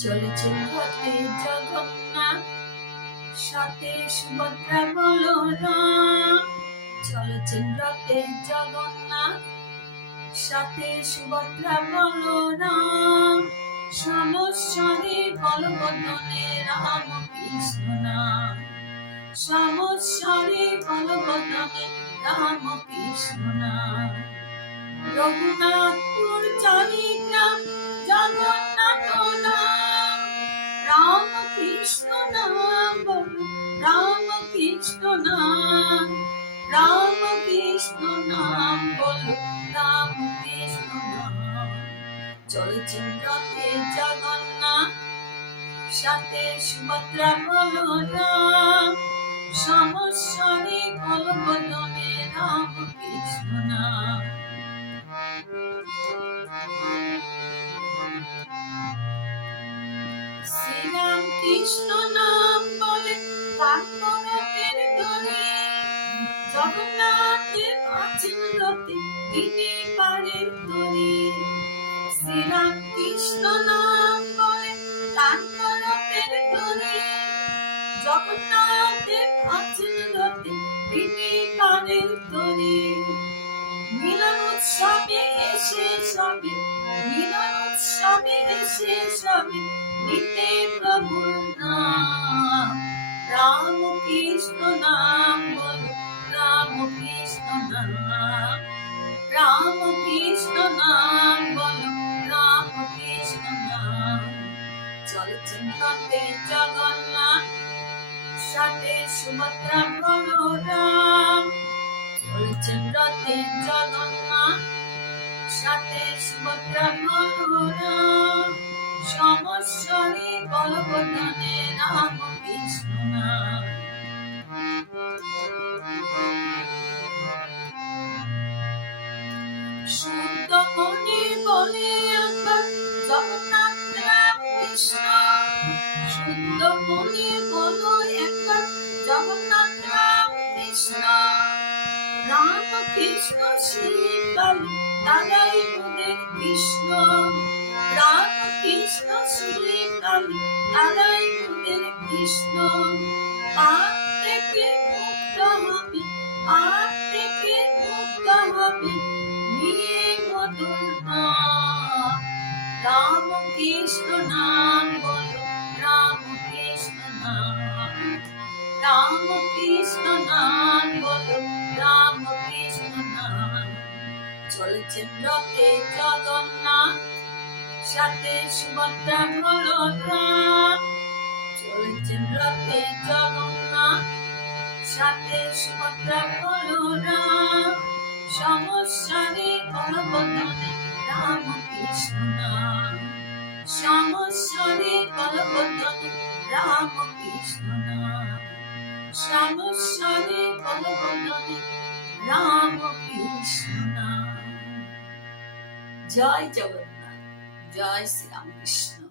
চলেছেন রথে জগন্নাথ, সাথে সুভদ্রা বলরাম। চলেছেন রথে জগন্নাথ, সাথে সুভদ্রা বলরাম। সমস্বরে বলবদনে রাম কৃষ্ণ নাম, সমস্বরে বলবদনে রাম কৃষ্ণ নাম। রঘুনাথপুর চারিগ্রাম জগন্নাথ নাম, রাম কৃষ্ণ নাম বলো, রাম কৃষ্ণ নাম, রাম কৃষ্ণ নাম বলো, রাম কৃষ্ণ নাম। চলছেন রথে জগন্নাথ, সাথে সুভদ্রা বলরাম। সমস্বরে বলবদনে রাম কৃষ্ণ নাম। শ্রীরাম কৃষ্ণ নাম বলে কাঠগড়াতের দড়ি, জগন্নাথের আছেন রথে তিনি পারের তরি। শ্রীরাম কৃষ্ণ নাম বলে কাঠগড়াতের দড়ি, জগন্নাথের আছেন রথে তিনি পারের তরি। মিলন উৎসবে এসে সবে, মিলন উৎসবে এসে সবে নিতে প্রভুর নাম। রাম কৃষ্ণ নাম বলো, রাম কৃষ্ণ নাম, রাম কৃষ্ণ নাম বলো, রাম কৃষ্ণ নাম। চলছেন রথে জগন্নাথ, সাথে সুভদ্রা বলরাম। চলছেন রথে জগন্নাথ, সাথে সুভদ্রা বলরাম। সমস্বরে বলবদনে রাম কৃষ্ণ নাম। শুদ্ধ মনে বলে একবার জগন্নাথ রাম কৃষ্ণ, শুদ্ধ মনে বলো একবার জগন্নাথ রাম কৃষ্ণ। রাম কৃষ্ণ শ্রীকালী তারাই মোদের কৃষ্ণ, রাম কৃষ্ণ শ্রীকালী তারাই মোদের কৃষ্ণ। পাপ থেকে মুক্ত হবে, পাপ থেকে মুক্ত হবে নিয়ে মধুর নাম। রাম কৃষ্ণ নাম বলো, রাম কৃষ্ণ নাম, রাম কৃষ্ণ নাম বলো, রাম কৃষ্ণ নাম। চলছেন রথে জগন্নাথ, সাথে সুভদ্রা বলরাম। চলছেন রথে জগন্নাথ, সাথে সুভদ্রা বলরাম। সমস্বরে বলবদনে রাম কৃষ্ণ নাম, সমস্বরে বলবদনে রাম কৃষ্ণ নাম, সমস্বরে বলবদনে রাম কৃষ্ণ নাম। জয় জগন্নাথ, জয় শ্রীরামকৃষ্ণ।